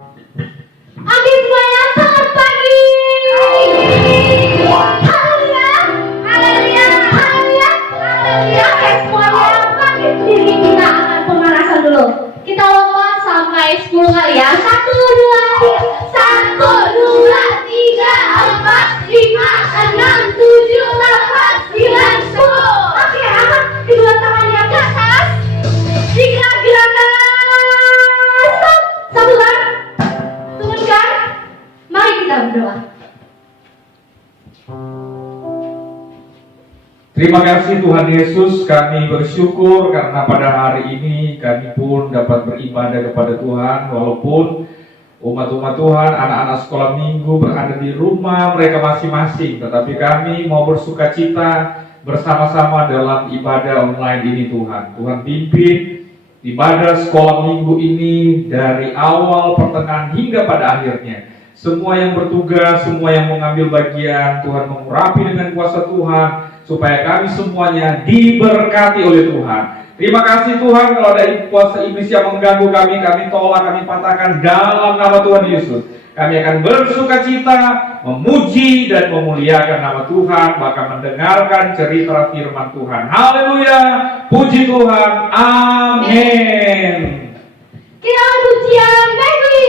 Oke semuanya, selamat pagi. Haleluya, haleluya, haleluya, haleluya. Oke semuanya, pagi sendiri kita akan pemanasan dulu. Kita lompat sampai 10 kali ya. 1, 2, 1, 2, 3, 4, 5, 6, 7, 8, 9, 10. Oke, angkat kedua tangannya ke atas. Gerakan. Stop. Satu lagi. Turunkan. Mari kita berdoa. Terima kasih Tuhan Yesus, kami bersyukur karena pada hari ini kami pun dapat beribadah kepada Tuhan. Walaupun umat-umat Tuhan, anak-anak sekolah minggu berada di rumah mereka masing-masing, tetapi kami mau bersuka cita bersama-sama dalam ibadah online ini Tuhan. Tuhan pimpin ibadah sekolah minggu ini dari awal, pertengahan hingga pada akhirnya. Semua yang bertugas, semua yang mengambil bagian, Tuhan mengurapi dengan kuasa Tuhan, supaya kami semuanya diberkati oleh Tuhan. Terima kasih Tuhan, kalau ada kuasa iblis yang mengganggu kami tolak, kami patahkan dalam nama Tuhan Yesus. Kami akan bersuka cita, memuji dan memuliakan nama Tuhan, bahkan mendengarkan cerita firman Tuhan. Haleluya, puji Tuhan, amin. Kita pujian baby.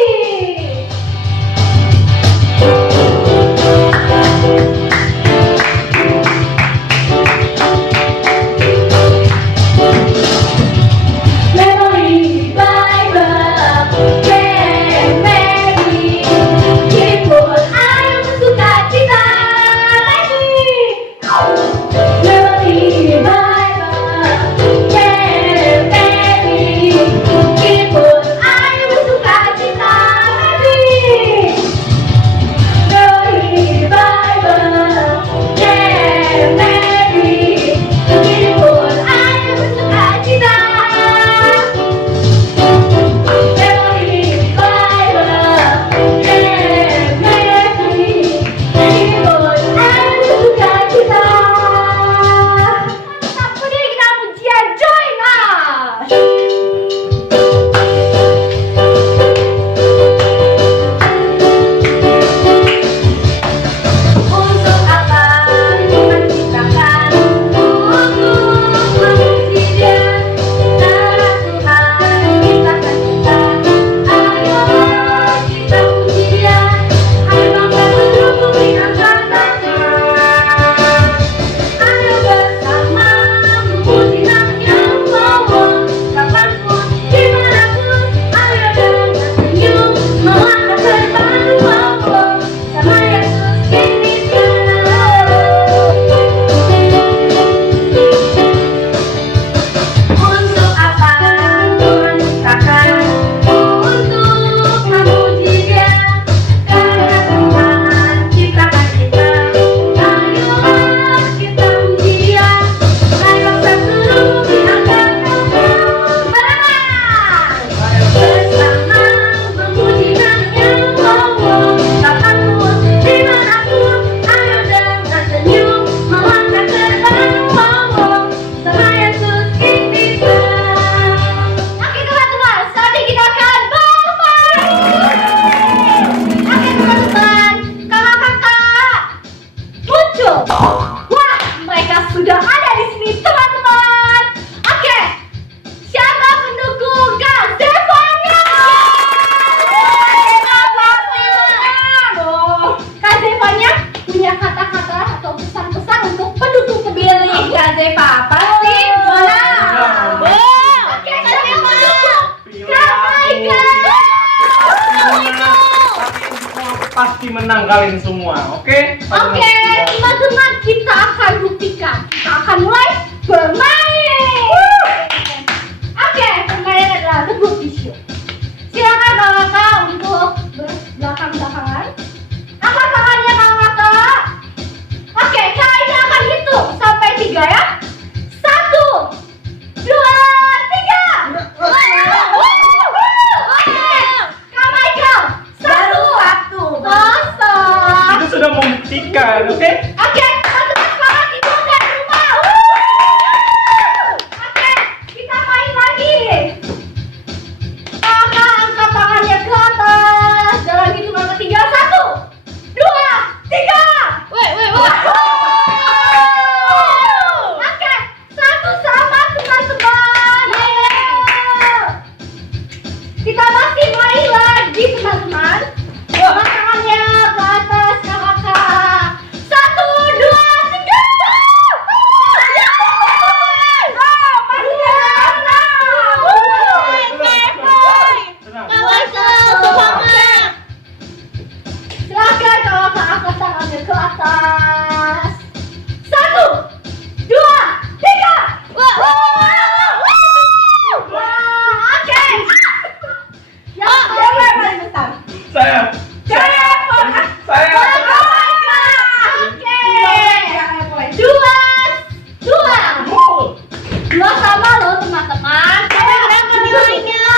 Pasti menang kalian semua, oke? Oke, teman-teman, kita akan buktikan. Kita akan mulai bermain. Oke, permainan adalah rebut tisu. Silakan kakak untuk belakang-belakangan. Angkat tangannya kakak. Oke, kak ini akan hitung sampai 3 ya. 1, 2, 3. Oke, Kak Michael. 1, 0. Itu sudah membuktikan, oke? Oke, teman-teman sekarang itu dari rumah. Oke, kita main lagi. Kakak angkat tangannya ke atas. tangannya ke atas. 1, 2, 3. Oke. Yang siapa yang paling besar? Saya. Saya. Oke. 2 sama loh teman-teman. Sampai berapa nilainya?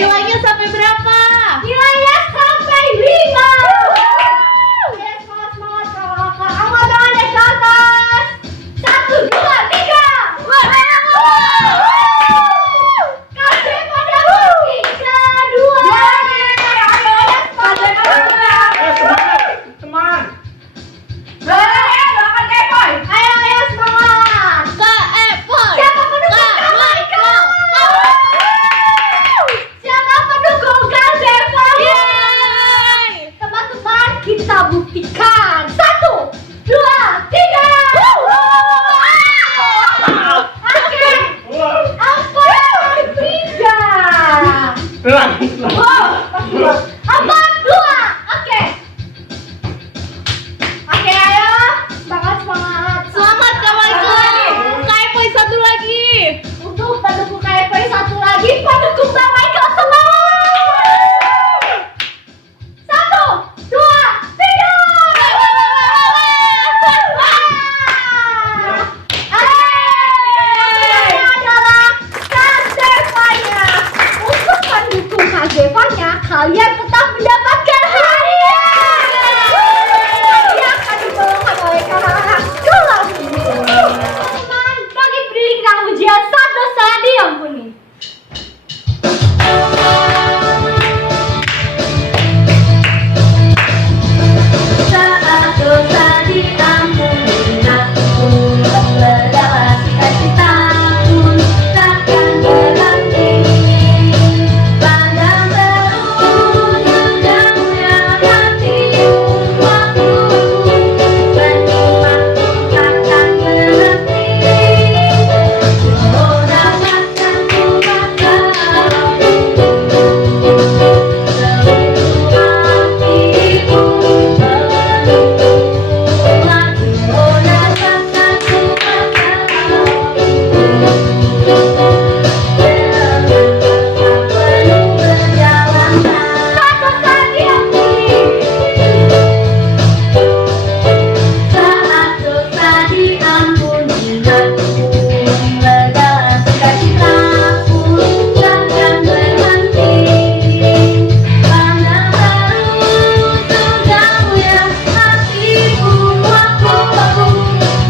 Nilainya sampai berapa? Nilainya sampai 5. Oke, semangat kakak. Angkat tangannya ke atas. 1, 2, 3. Kasih pada 3, 2. Semangat, teman. Ayo semangat. Siapa pendukung Ika? Siapa pendukung Kak Zevanya? Teman-teman, kita buktikan. 1, 2, 3. Oke. 4, 3. Tenang. 4, 2. Oke. Oke, ayo. Semangat. Selamat KFP 1 lagi. Untuk pendukung KFP 1 lagi, pendukung Bang Michael semangat. 1, 2, 3. Ini adalah Kak Zevanya. Untuk pendukung Kak Zevanya, kalian tetap mendapatkan hadiah yang akan dibawakan oleh kakak-kakak kelas ini. Teman, bagi pendidikan ujian saat dosa diampuni. Saat dosa diampuni, aku berdapat cita-citaku takkan berhenti. Pandang terus sejauhnya hatimu, aku senyumanku takkan berhenti. Oh, dapatkan ku seluruh hatiku penuh lagi. Oh, dapatkan ku penuh perjalanan. Satu saat diampuni. Saat dosa diampuni, aku berjalan cita-citaku takkan berhenti. Pandang terus sejauhnya hatimu, aku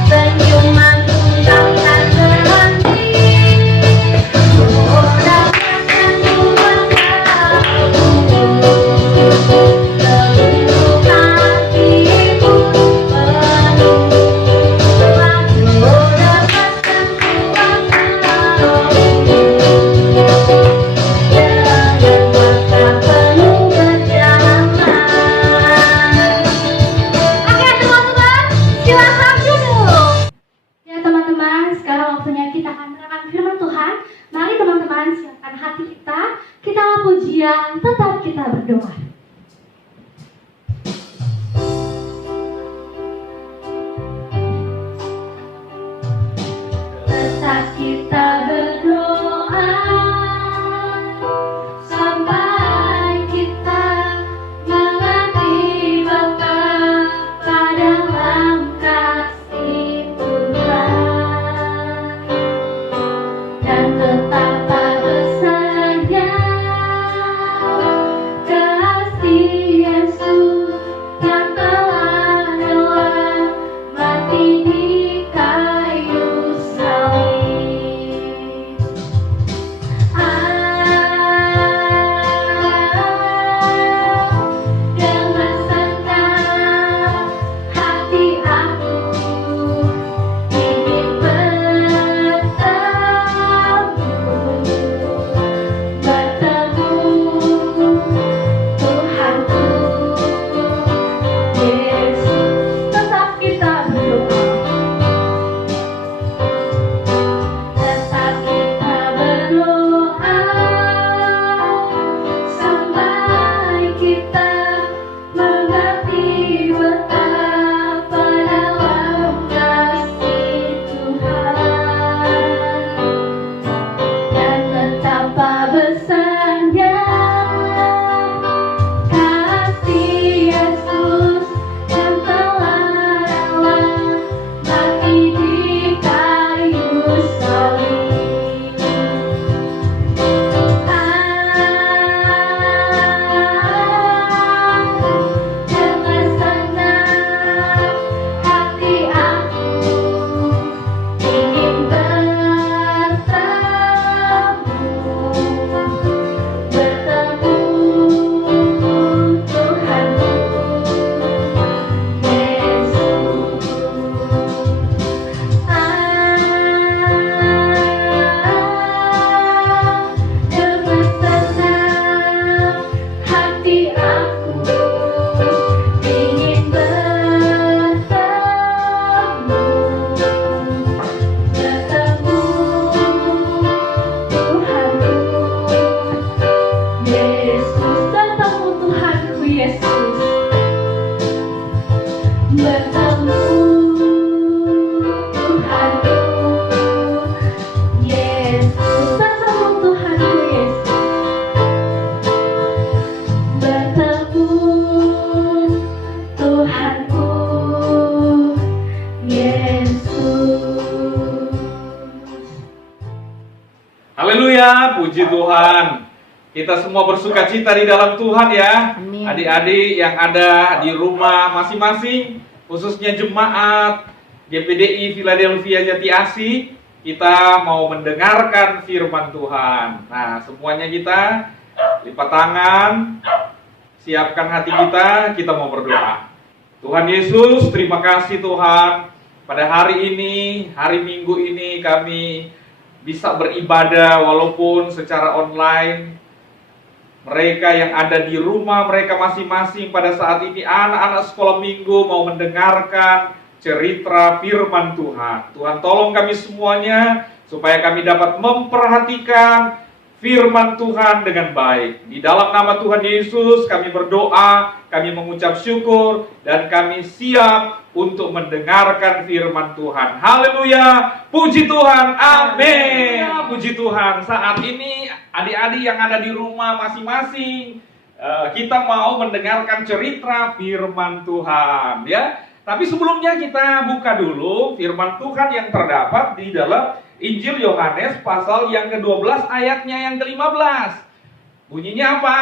senyumanku takkan berhenti. Oh, dapatkan ku seluruh hatiku penuh lagi. Oh, dapatkan ku dengan mata penuh perjalanan. Oke teman-teman, silakan duduk. Ya teman-teman, sekarang waktunya kita akan menerangkan firman Tuhan. Mari teman-teman, siapkan hati kita pujian, tetap kita berdoa. Tetap kita berdoa sampai kita mengerti betapa dalam kasih Tuhan dan betapa besarnya kasih Kita semua bersuka cita di dalam Tuhan ya. Amin. Adik-adik yang ada di rumah masing-masing, khususnya jemaat GPDI Philadelphia Jati Asih, kita mau mendengarkan firman Tuhan. Nah, semuanya kita lipat tangan, siapkan hati kita mau berdoa. Tuhan Yesus, terima kasih Tuhan. Pada hari ini, hari Minggu ini kami bisa beribadah walaupun secara online. Mereka yang ada di rumah mereka masing-masing pada saat ini, anak-anak sekolah minggu mau mendengarkan cerita firman Tuhan. Tuhan tolong kami semuanya supaya kami dapat memperhatikan firman Tuhan dengan baik. Di dalam nama Tuhan Yesus kami berdoa, kami mengucap syukur, dan kami siap untuk mendengarkan firman Tuhan. Haleluya, puji Tuhan, amin. Puji Tuhan, saat ini adik-adik yang ada di rumah masing-masing, kita mau mendengarkan cerita firman Tuhan ya. Tapi sebelumnya kita buka dulu firman Tuhan yang terdapat di dalam Injil Yohanes pasal yang ke-12 ayatnya yang ke-15. Bunyinya apa?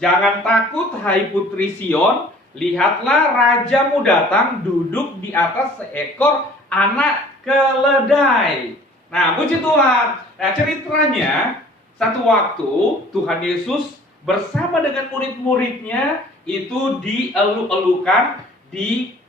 Jangan takut hai putri Sion, lihatlah rajamu datang duduk di atas seekor anak keledai. Nah, puji Tuhan. Nah, ceritanya satu waktu Tuhan Yesus bersama dengan murid-muridnya itu dielu-elukan di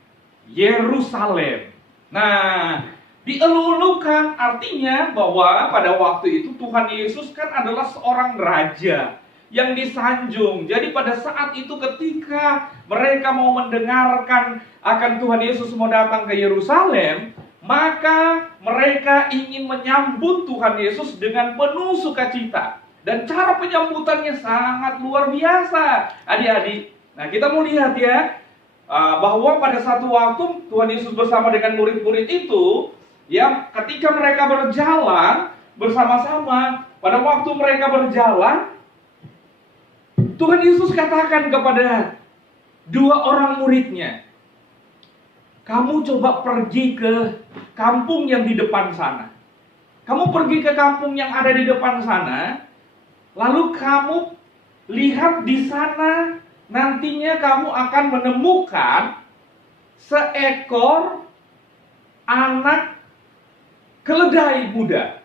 Yerusalem. Nah, dielu-elukan artinya bahwa pada waktu itu Tuhan Yesus kan adalah seorang raja yang disanjung. Jadi pada saat itu ketika mereka mau mendengarkan akan Tuhan Yesus mau datang ke Yerusalem, maka mereka ingin menyambut Tuhan Yesus dengan penuh sukacita. Dan cara penyambutannya sangat luar biasa, adik-adik. Nah, kita mau lihat ya, bahwa pada satu waktu Tuhan Yesus bersama dengan murid-murid itu, ya, ketika mereka berjalan bersama-sama, pada waktu mereka berjalan, Tuhan Yesus katakan kepada dua orang muridnya, kamu coba pergi ke kampung yang di depan sana. Kamu pergi ke kampung yang ada di depan sana, lalu kamu lihat di sana, nantinya kamu akan menemukan seekor anak keledai muda.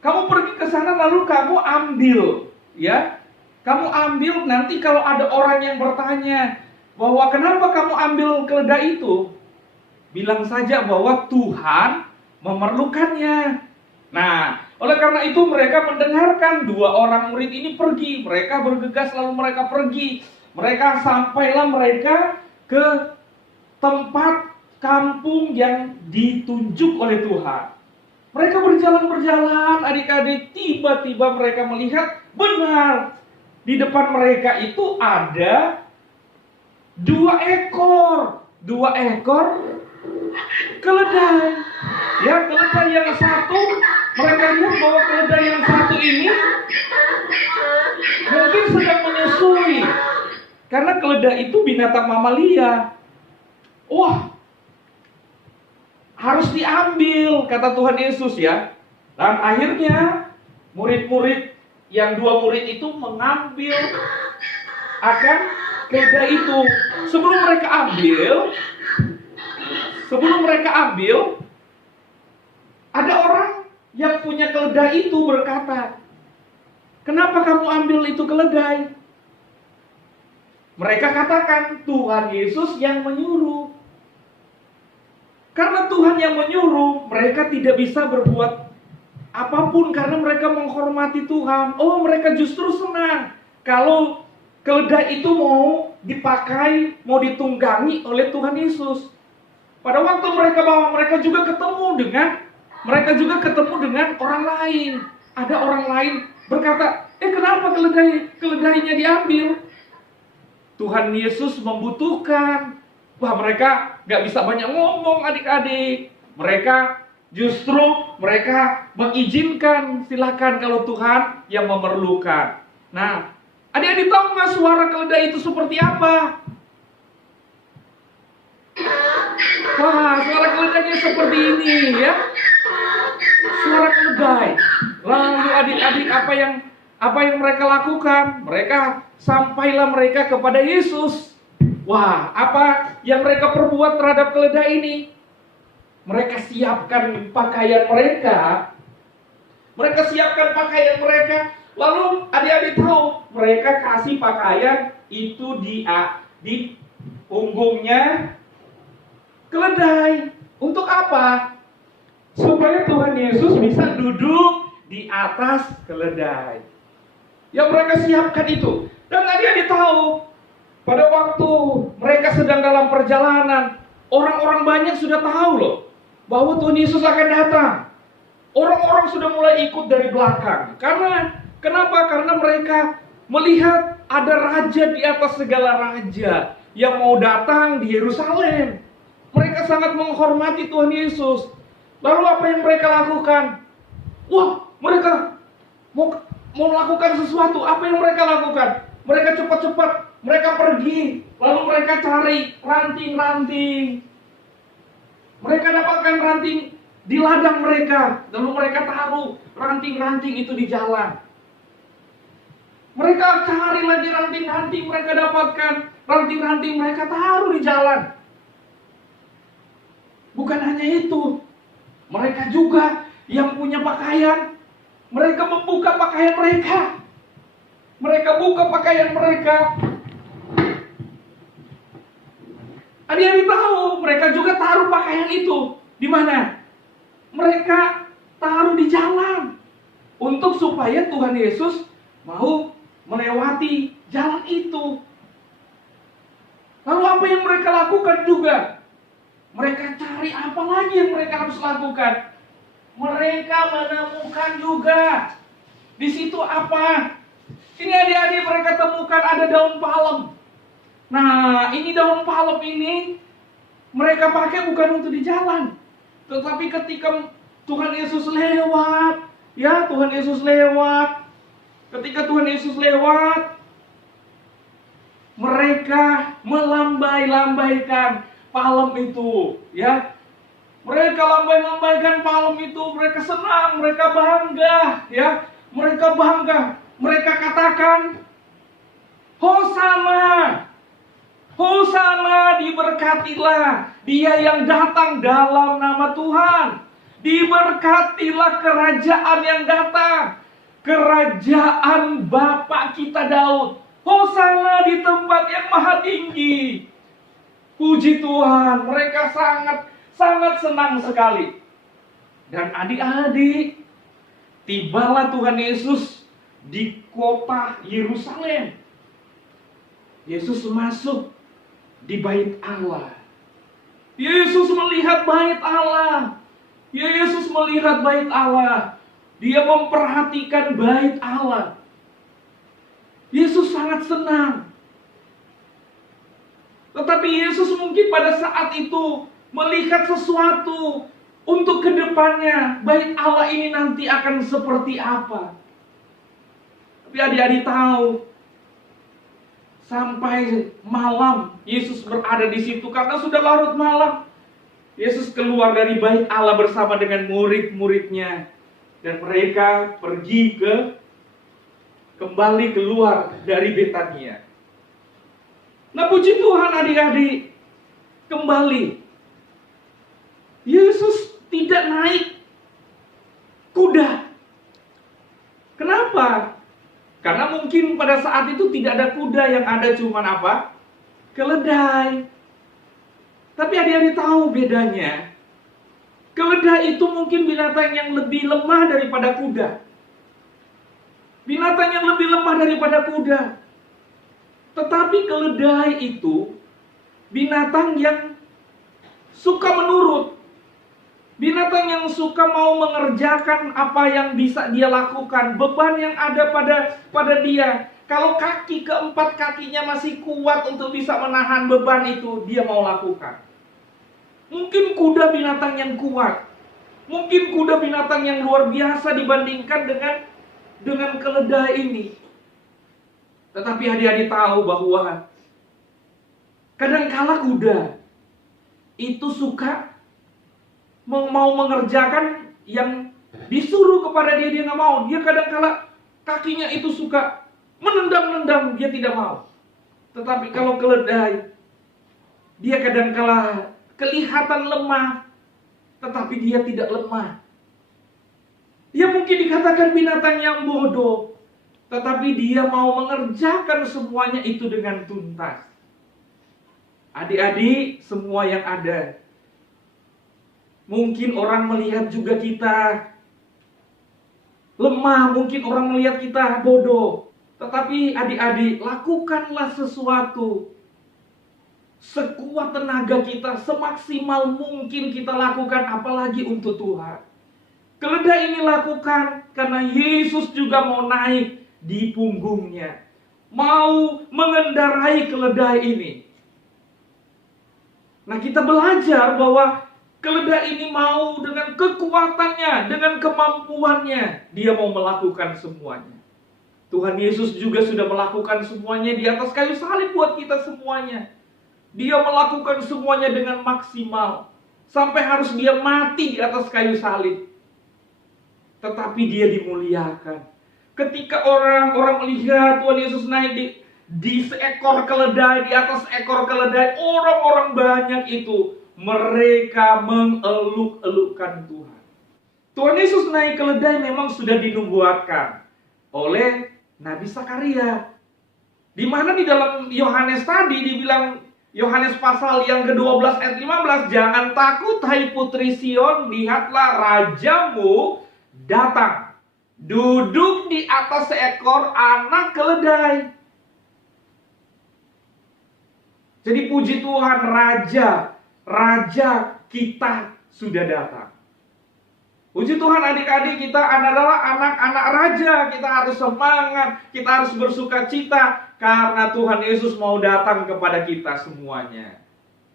Kamu pergi ke sana lalu kamu ambil, ya. Kamu ambil, nanti kalau ada orang yang bertanya bahwa kenapa kamu ambil keledai itu, bilang saja bahwa Tuhan memerlukannya. Nah, oleh karena itu mereka mendengarkan dua orang murid ini pergi. Mereka bergegas lalu mereka pergi. Sampailah mereka ke tempat kampung yang ditunjuk oleh Tuhan. Mereka berjalan-berjalan, adik-adik, tiba-tiba mereka melihat benar di depan mereka itu ada dua ekor keledai. Ya, keledai yang satu, mereka lihat bahwa keledai yang satu ini mungkin sedang menyusui. Karena keledai itu binatang mamalia. Wah, harus diambil, kata Tuhan Yesus ya. Dan akhirnya murid-murid yang dua murid itu mengambil akan keledai itu. Sebelum mereka ambil, ada orang yang punya keledai itu berkata, kenapa kamu ambil itu keledai? Mereka katakan, Tuhan Yesus yang menyuruh. Karena Tuhan yang menyuruh, mereka tidak bisa berbuat apapun karena mereka menghormati Tuhan. Oh, mereka justru senang kalau keledai itu mau dipakai, mau ditunggangi oleh Tuhan Yesus. Pada waktu mereka bawa, mereka juga ketemu dengan orang lain. Ada orang lain berkata, kenapa keledainya diambil? Tuhan Yesus membutuhkan. Wah, mereka gak bisa banyak ngomong, adik-adik. Mereka mengizinkan, silakan kalau Tuhan yang memerlukan. Nah, adik-adik tahu nggak suara keledai itu seperti apa? Wah, suara keledainya seperti ini ya. Suara keledai. Lalu adik-adik Apa yang mereka lakukan? Sampailah mereka kepada Yesus. Wah, apa yang mereka perbuat terhadap keledai ini? Mereka siapkan pakaian mereka. Lalu adik-adik tahu, mereka kasih pakaian itu di punggungnya keledai. Untuk apa? Supaya Tuhan Yesus bisa duduk di atas keledai. Yang mereka siapkan itu. Dan adik-adik tahu, pada waktu mereka sedang dalam perjalanan, orang-orang banyak sudah tahu loh bahwa Tuhan Yesus akan datang. Orang-orang sudah mulai ikut dari belakang. Kenapa? Karena mereka melihat ada raja di atas segala raja yang mau datang di Yerusalem. Mereka sangat menghormati Tuhan Yesus. Lalu apa yang mereka lakukan? Wah, mereka mau melakukan sesuatu. Apa yang mereka lakukan? Mereka cepat-cepat, mereka pergi. Lalu mereka cari ranting-ranting. Mereka dapatkan ranting di ladang mereka. Lalu mereka taruh ranting-ranting itu di jalan. Mereka cari lagi ranting-ranting, mereka dapatkan ranting-ranting, mereka taruh di jalan. Bukan hanya itu, mereka juga yang punya pakaian, mereka membuka pakaian mereka. Mereka buka pakaian mereka. Adik-adik tahu, mereka juga taruh pakaian itu di mana? Mereka taruh di jalan untuk supaya Tuhan Yesus mau melewati jalan itu. Lalu apa yang mereka lakukan juga? Mereka cari apa lagi yang mereka harus lakukan? Mereka menemukan juga. Di situ apa? Ini adik-adik mereka temukan ada daun palem. Nah, ini daun palem ini mereka pakai bukan untuk di jalan. Tetapi ketika Tuhan Yesus lewat, ketika Tuhan Yesus lewat, mereka melambai-lambaikan palem itu, ya. Mereka lambai-lambaikan palem itu, mereka senang, mereka bangga, ya. Mereka bangga, mereka katakan, Hosana, Hosana, diberkatilah dia yang datang dalam nama Tuhan. Diberkatilah kerajaan yang datang, kerajaan Bapa kita Daud. Hosana di tempat yang maha tinggi. Puji Tuhan, mereka sangat senang sekali. Dan adik-adik, tibalah Tuhan Yesus di kota Yerusalem. Yesus masuk di bait Allah. Yesus melihat bait Allah. Yesus melihat bait Allah. Dia memperhatikan bait Allah. Yesus sangat senang. Tetapi Yesus mungkin pada saat itu melihat sesuatu untuk kedepannya. Bait Allah ini nanti akan seperti apa. Tapi adik-adik tahu, sampai malam Yesus berada di situ karena sudah larut malam. Yesus keluar dari bait Allah bersama dengan murid-muridnya. Dan mereka pergi kembali keluar dari Betania. Nah, puji Tuhan adik-adik, kembali. Yesus tidak naik kuda. Kenapa? Karena mungkin pada saat itu tidak ada kuda, yang ada cuma apa? Keledai. Tapi adik-adik tahu bedanya. Keledai itu mungkin binatang yang lebih lemah daripada kuda. Binatang yang lebih lemah daripada kuda. Tetapi keledai itu binatang yang suka menurut. Binatang yang suka mau mengerjakan apa yang bisa dia lakukan. Beban yang ada pada dia. Kalau keempat kakinya masih kuat untuk bisa menahan beban itu, dia mau lakukan. Mungkin kuda binatang yang kuat. Mungkin kuda binatang yang luar biasa dibandingkan dengan keledai ini. Tetapi adik-adik tahu bahwa kadangkala kuda itu suka mau mengerjakan yang disuruh kepada dia nggak mau. Dia kadangkala kakinya itu suka menendang-nendang, dia tidak mau. Tetapi kalau keledai, dia kadangkala kelihatan lemah, tetapi dia tidak lemah. Dia mungkin dikatakan binatang yang bodoh, tetapi dia mau mengerjakan semuanya itu dengan tuntas. Adik-adik, semua yang ada, mungkin orang melihat juga kita lemah, mungkin orang melihat kita bodoh. Tetapi adik-adik, lakukanlah sesuatu sekuat tenaga kita, semaksimal mungkin kita lakukan, apalagi untuk Tuhan. Keledai ini lakukan karena Yesus juga mau naik di punggungnya, mau mengendarai keledai ini. Nah, kita belajar bahwa keledai ini mau dengan kekuatannya, dengan kemampuannya, dia mau melakukan semuanya. Tuhan Yesus juga sudah melakukan semuanya di atas kayu salib buat kita semuanya. Dia melakukan semuanya dengan maksimal, sampai harus dia mati di atas kayu salib. Tetapi dia dimuliakan. Ketika orang-orang melihat Tuhan Yesus naik di seekor keledai, di atas ekor keledai, orang-orang banyak itu, mereka mengeluk-elukkan Tuhan. Tuhan Yesus naik keledai memang sudah dinubuatkan oleh Nabi Zakaria. Di mana di dalam Yohanes tadi dibilang, Yohanes pasal yang ke-12 ayat 15, jangan takut hai putri Sion, lihatlah rajamu datang, duduk di atas seekor anak keledai. Jadi puji Tuhan, Raja kita sudah datang. Puji Tuhan adik-adik, kita adalah anak-anak Raja. Kita harus semangat, kita harus bersuka cita, karena Tuhan Yesus mau datang kepada kita semuanya.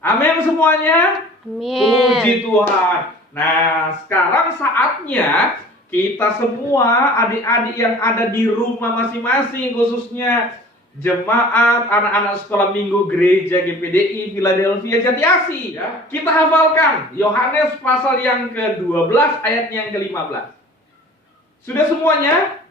Amin semuanya? Amin. Puji Tuhan. Nah, sekarang saatnya kita semua adik-adik yang ada di rumah masing-masing, khususnya jemaat anak-anak sekolah minggu gereja GPDI Philadelphia Jati Asih, ya. Kita hafalkan Yohanes pasal yang ke-12 ayat yang ke-15. Sudah semuanya?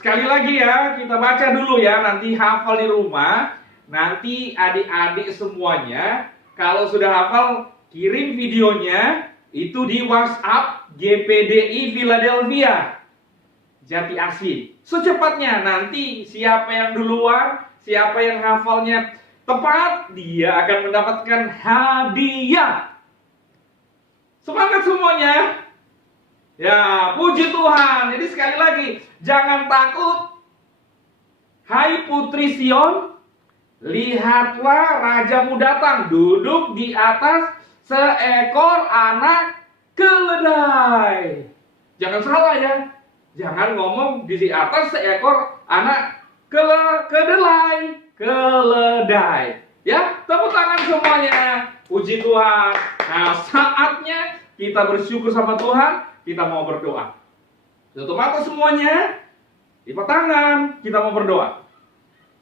Sekali lagi ya, kita baca dulu ya, nanti hafal di rumah. Nanti adik-adik semuanya, kalau sudah hafal, kirim videonya itu di WhatsApp GPDI Philadelphia Jati Asih. Secepatnya, nanti siapa yang duluan, siapa yang hafalnya tepat, dia akan mendapatkan hadiah. Semangat semuanya. Ya, puji Tuhan. Jadi sekali lagi, jangan takut. Hai putri Sion, lihatlah rajamu datang, duduk di atas seekor anak keledai. Jangan salah ya. Jangan ngomong di atas seekor anak keledai. Ya, tepuk tangan semuanya. Puji Tuhan. Nah, saatnya kita bersyukur sama Tuhan. Kita mau berdoa. Tutup mata semuanya. Lipat tangan. Kita mau berdoa.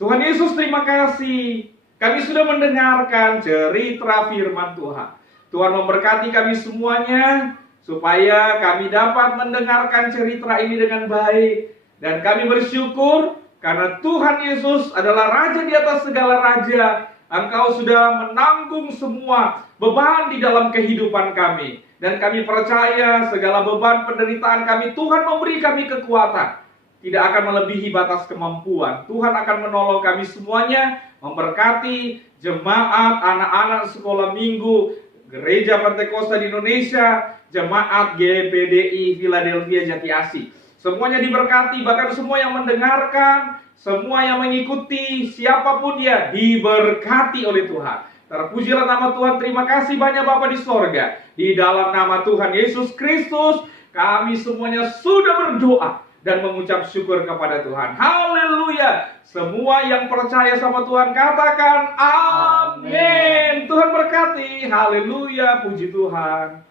Tuhan Yesus, terima kasih. Kami sudah mendengarkan cerita firman Tuhan. Tuhan memberkati kami semuanya, supaya kami dapat mendengarkan cerita ini dengan baik. Dan kami bersyukur karena Tuhan Yesus adalah Raja di atas segala raja. Engkau sudah menanggung semua beban di dalam kehidupan kami. Dan kami percaya segala beban penderitaan kami, Tuhan memberi kami kekuatan. Tidak akan melebihi batas kemampuan. Tuhan akan menolong kami semuanya, memberkati jemaat anak-anak sekolah minggu Gereja Pentakosta di Indonesia, jemaat GPDI Philadelphia Jati Asih. Semuanya diberkati, bahkan semua yang mendengarkan, semua yang mengikuti, siapapun dia, diberkati oleh Tuhan. Terpujilah nama Tuhan. Terima kasih banyak Bapa di sorga. Di dalam nama Tuhan Yesus Kristus, kami semuanya sudah berdoa dan mengucap syukur kepada Tuhan. Haleluya. Semua yang percaya sama Tuhan katakan amin. Tuhan berkati. Haleluya. Puji Tuhan.